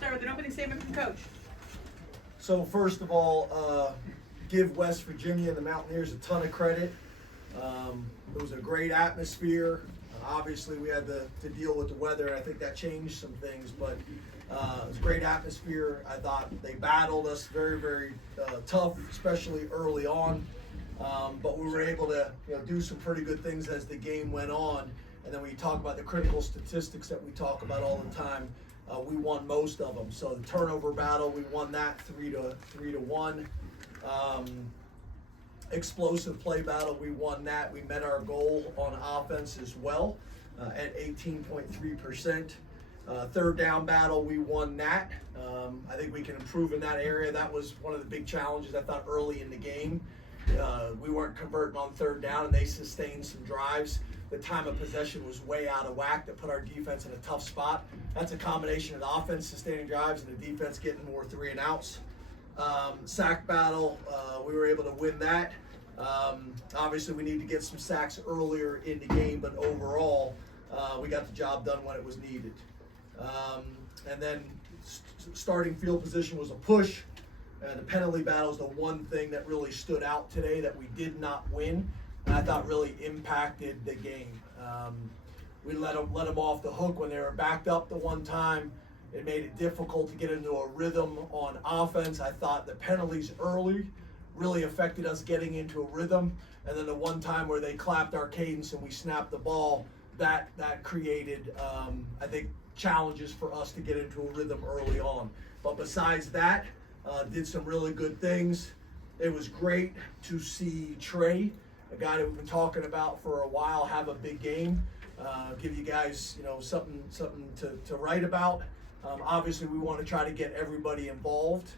start with an opening statement from Coach. So first of all, give West Virginia and the Mountaineers a ton of credit. It was a great atmosphere. Obviously, we had to deal with the weather, and I think that changed some things, but it was a great atmosphere. I thought they battled us very, very tough, especially early on, but we were able to do some pretty good things as the game went on. And then when you talk about the critical statistics that we talk about all the time, we won most of them. So the turnover battle, we won that 3-1. Explosive play battle, we won that. We met our goal on offense as well at 18.3%. Third down battle, we won that. I think we can improve in that area. That was one of the big challenges I thought early in the game. We weren't converting on third down, and they sustained some drives. The time of possession was way out of whack. That put our defense in a tough spot. That's a combination of the offense sustaining drives and the defense getting more 3 and outs. Sack battle, we were able to win that. Obviously, we need to get some sacks earlier in the game, but overall, we got the job done when it was needed. And then starting field position was a push. The penalty battle is the one thing that really stood out today that we did not win, and I thought really impacted the game. We let them off the hook when they were backed up the one time. It made it difficult to get into a rhythm on offense. I thought the penalties early really affected us getting into a rhythm, and then the one time where they clapped our cadence and we snapped the ball, that created, I think, challenges for us to get into a rhythm early on. But besides that, did some really good things. It was great to see Trey, a guy that we've been talking about for a while, have a big game. Give you guys, something to write about. Obviously, we want to try to get everybody involved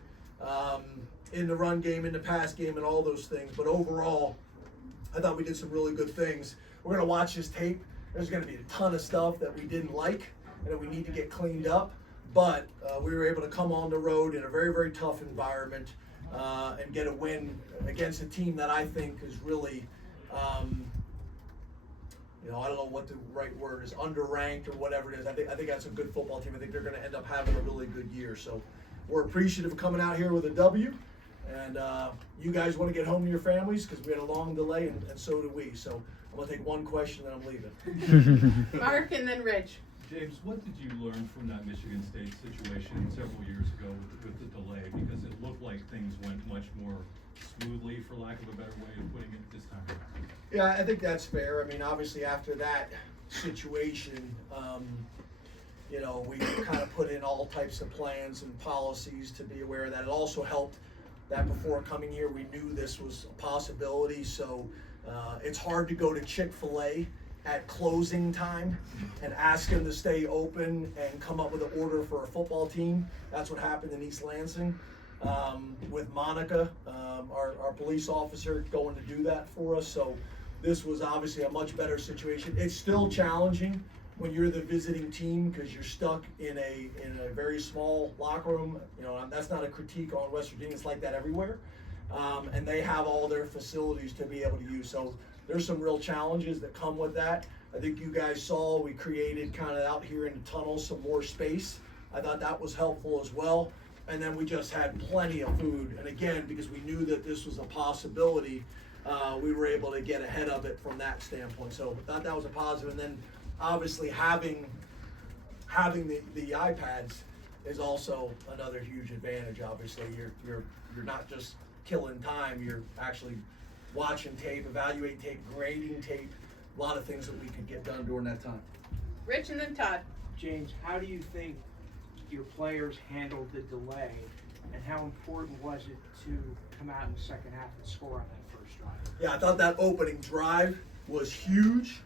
in the run game, in the pass game, and all those things. But overall, I thought we did some really good things. We're going to watch this tape. There's going to be a ton of stuff that we didn't like and that we need to get cleaned up. But we were able to come on the road in a very, very tough environment and get a win against a team that I think is really, I don't know what the right word is, underranked or whatever it is. I think that's a good football team. I think they're going to end up having a really good year. So we're appreciative of coming out here with a W. And you guys want to get home to your families because we had a long delay, and so do we. So I'm going to take one question, then I'm leaving. Mark and then Rich. James, what did you learn from that Michigan State situation several years ago with the delay? Because it looked like things went much more smoothly, for lack of a better way of putting it, this time around. Yeah, I think that's fair. I mean, obviously after that situation, we kind of put in all types of plans and policies to be aware of that. It also helped that before coming here, we knew this was a possibility. So it's hard to go to Chick-fil-A at closing time and ask them to stay open and come up with an order for a football team. That's what happened in East Lansing with Monica, our police officer, going to do that for us. So this was obviously a much better situation. It's still challenging when you're the visiting team because you're stuck in a very small locker room. That's not a critique on West Virginia. It's like that everywhere. And they have all their facilities to be able to use. So there's some real challenges that come with that. I think you guys saw we created kind of out here in the tunnel some more space. I thought that was helpful as well. And then we just had plenty of food. And again, because we knew that this was a possibility, we were able to get ahead of it from that standpoint. So I thought that was a positive. And then obviously having the iPads is also another huge advantage. Obviously, you're not just killing time, you're actually watching tape, evaluating tape, grading tape, a lot of things that we could get done during that time. Rich and then Todd. James, how do you think your players handled the delay, and how important was it to come out in the second half and score on that first drive? Yeah, I thought that opening drive was huge.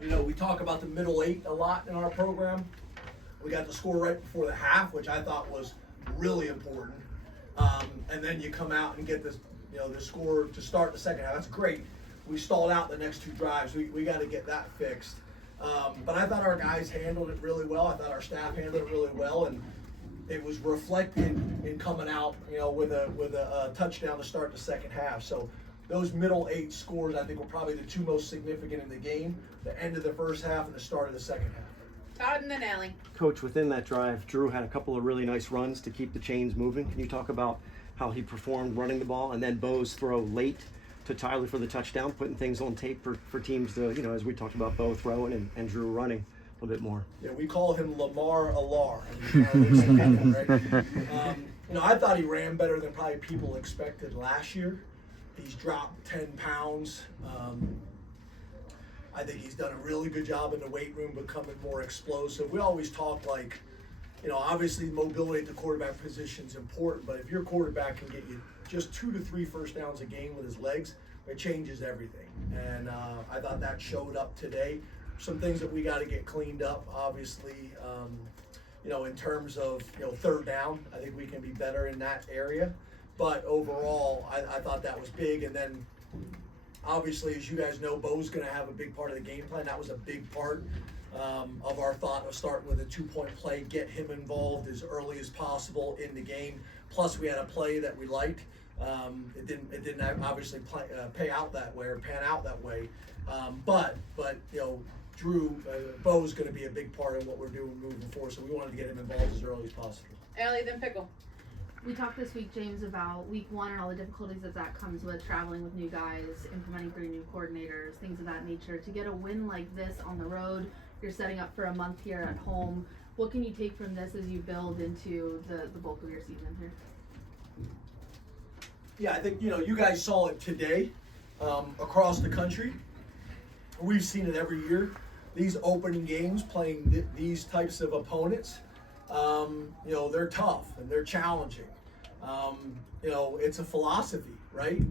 We talk about the middle 8 a lot in our program. We got the score right before the half, which I thought was really important. And then you come out and get this, the score to start the second half. That's great. We stalled out the next 2 drives. We got to get that fixed. But I thought our guys handled it really well. I thought our staff handled it really well, and it was reflected in coming out, with a touchdown to start the second half. So those middle 8 scores, I think, were probably the 2 most significant in the game: the end of the first half and the start of the second half. Todd and then Allie. Coach, within that drive, Drew had a couple of really nice runs to keep the chains moving. Can you talk about how he performed running the ball, and then Bo's throw late to Tyler for the touchdown, putting things on tape for teams to, as we talked about, Bo throwing and Drew running a little bit more. Yeah, we call him Lamar Allar. Right? I thought he ran better than probably people expected last year. He's dropped 10 pounds. I think he's done a really good job in the weight room, becoming more explosive. We always talk like, obviously mobility at the quarterback position is important, but if your quarterback can get you just 2 to 3 first downs a game with his legs, it changes everything. And I thought that showed up today. Some things that we got to get cleaned up, obviously, in terms of, third down. I think we can be better in that area. But overall, I thought that was big. And then, obviously, as you guys know, Bo's going to have a big part of the game plan. That was a big part of our thought of starting with a 2-point play, get him involved as early as possible in the game. Plus, we had a play that we liked. It didn't obviously pan out that way. But Drew, Bo's going to be a big part of what we're doing moving forward. So we wanted to get him involved as early as possible. Allie, then Pickle. We talked this week, James, about week 1 and all the difficulties that comes with traveling with new guys, implementing 3 new coordinators, things of that nature. To get a win like this on the road, you're setting up for a month here at home. What can you take from this as you build into the bulk of your season here? Yeah, I think, you guys saw it today across the country. We've seen it every year. These opening games playing these types of opponents, they're tough and they're challenging. It's a philosophy, right?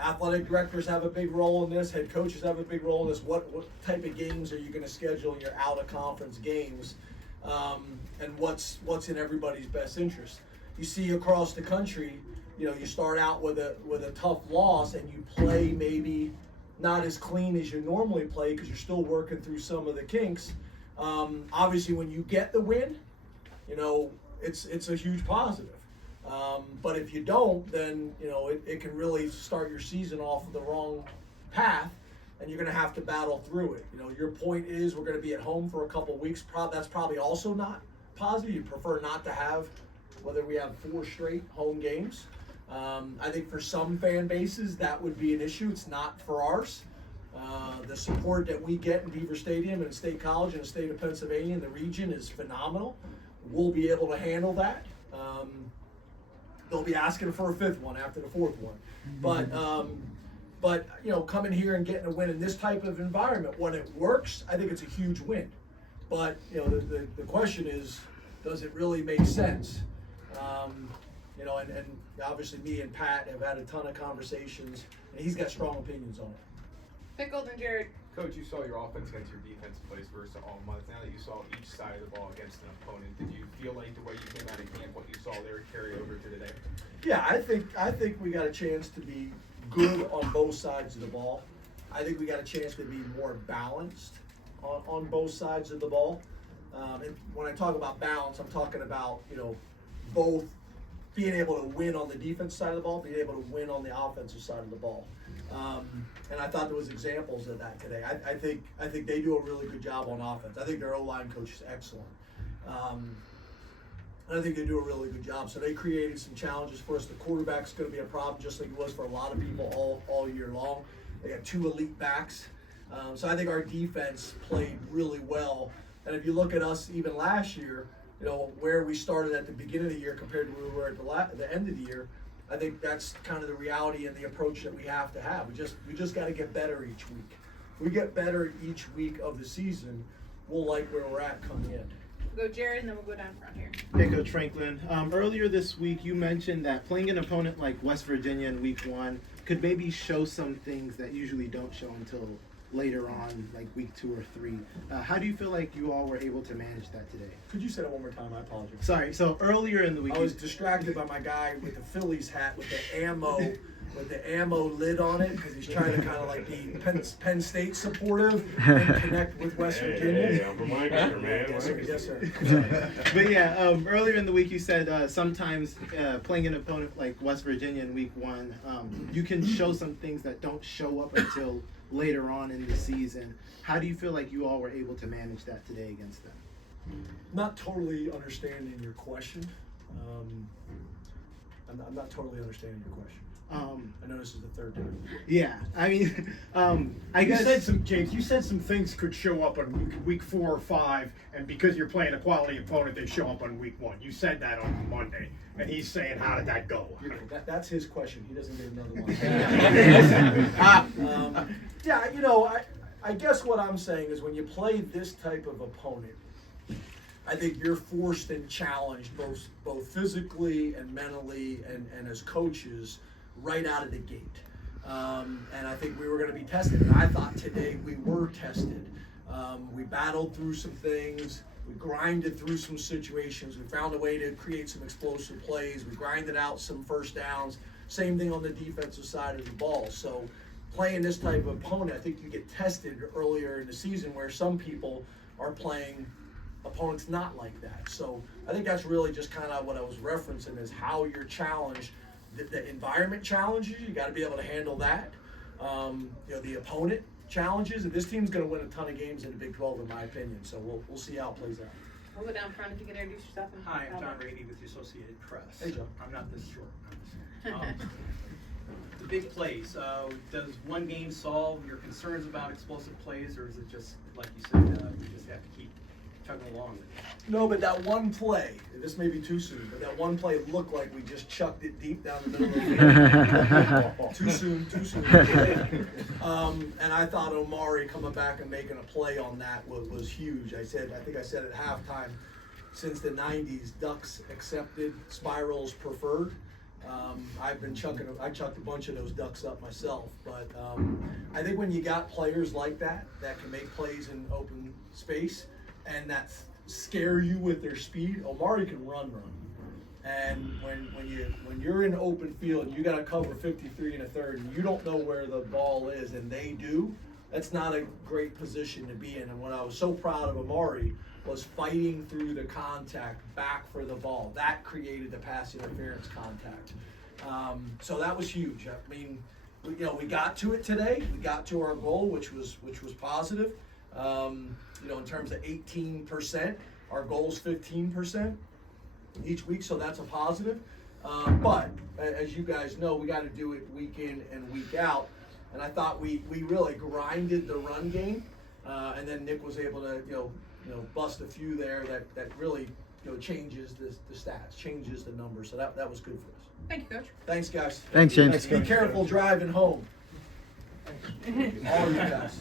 Athletic directors have a big role in this. Head coaches have a big role in this. What type of games are you going to schedule in your out-of-conference games? And what's in everybody's best interest? You see across the country, you start out with a tough loss and you play maybe not as clean as you normally play because you're still working through some of the kinks. Obviously, when you get the win, it's a huge positive. But if you don't, then it can really start your season off the wrong path, and you're going to have to battle through it. Your point is we're going to be at home for a couple weeks. That's probably also not positive. You prefer not to have, whether we have 4 straight home games. I think for some fan bases that would be an issue. It's not for ours. The support that we get in Beaver Stadium and State College and the state of Pennsylvania and the region is phenomenal. We'll be able to handle that. They'll be asking for a 5th one after the 4th one. But coming here and getting a win in this type of environment, when it works, I think it's a huge win. But the question is, does it really make sense? And obviously me and Pat have had a ton of conversations, and he's got strong opinions on it. Pickle, then Jarrod. Coach, you saw your offense against your defense vice versa all month. Now that you saw each side of the ball against an opponent, did you feel like the way you came out of camp, what you saw there, carry over to today? Yeah, I think we got a chance to be good on both sides of the ball. I think we got a chance to be more balanced on both sides of the ball. And when I talk about balance, I'm talking about both being able to win on the defense side of the ball, being able to win on the offensive side of the ball. And I thought there was examples of that today. I think they do a really good job on offense. I think their O-line coach is excellent. And I think they do a really good job. So they created some challenges for us. The quarterback's going to be a problem, just like it was for a lot of people all year long. They got 2 elite backs. So I think our defense played really well. And if you look at us even last year, where we started at the beginning of the year compared to where we were at the end of the year, I think that's kind of the reality and the approach that we have to have. We just got to get better each week. If we get better each week of the season, we'll like where we're at coming in. We'll go Jarrod, and then we'll go down front here. Hey, Coach Franklin. Earlier this week, you mentioned that playing an opponent like West Virginia in week 1 could maybe show some things that usually don't show until later on, like week 2 or 3. How do you feel like you all were able to manage that today? Could you say that one more time? I apologize. Sorry. So earlier in the week, I was distracted by my guy with the Phillies hat with the ammo with the ammo lid on it because he's trying to kind of like be Penn State supportive and connect with West Virginia. Hey, I'm from Lancaster, man. Yes, sir. Yes, sir. But yeah, earlier in the week you said sometimes playing an opponent like West Virginia in week 1, you can show some things that don't show up until later on in the season. How do you feel like you all were able to manage that today against them? Not totally understanding your question. I'm not totally understanding your question. I know this is the third time. Yeah, I mean, I You guess said some, James, you said some things could show up on week 4 or 5, and because you're playing a quality opponent, they show up on week 1. You said that on Monday, and he's saying, how did that go? That's his question. He doesn't get another one. Yeah, you know, I guess what I'm saying is when you play this type of opponent, I think you're forced and challenged both physically and mentally and as coaches right out of the gate. And I think we were going to be tested. And I thought today we were tested. We battled through some things. We grinded through some situations. We found a way to create some explosive plays. We grinded out some first downs. Same thing on the defensive side of the ball. So playing this type of opponent, I think you get tested earlier in the season where some people are playing opponents not like that. So I think that's really just kind of what I was referencing is how you're challenged. The environment challenges, you got to be able to handle that. You know, the opponent challenges, and this team's going to win a ton of games in the Big 12 in my opinion. So we'll see how it plays out. We'll go down front if you can introduce yourself. And Hi, I'm John Rady with the Associated Press. Hey, John. I'm not this short. The big plays, does one game solve your concerns about explosive plays, or is it just, like you said, you just have to keep chugging along with it? No, but that one play, this may be too soon, but that one play looked like we just chucked it deep down the middle of the field. Too soon. And I thought Omari coming back and making a play on that was huge. I think I said at halftime, since the 90s, ducks accepted, spirals preferred. I chucked a bunch of those ducks up myself, but I think when you got players like that can make plays in open space and that scare you with their speed, Omari can run. And when you're in open field, you got to cover 53 and a third, and you don't know where the ball is, and they do. That's not a great position to be in. And what I was so proud of Omari was fighting through the contact back for the ball. That created the pass interference contact. So that was huge. I mean, we got to it today. We got to our goal, which was positive. In terms of 18%, our goal's 15% each week, so that's a positive. But as you guys know, we got to do it week in and week out. And I thought we really grinded the run game, and then Nick was able to bust a few there that really changes the stats, changes the numbers. So that was good for us. Thank you, Coach. Thanks, guys. Thanks, James. Be careful driving home. All you guys.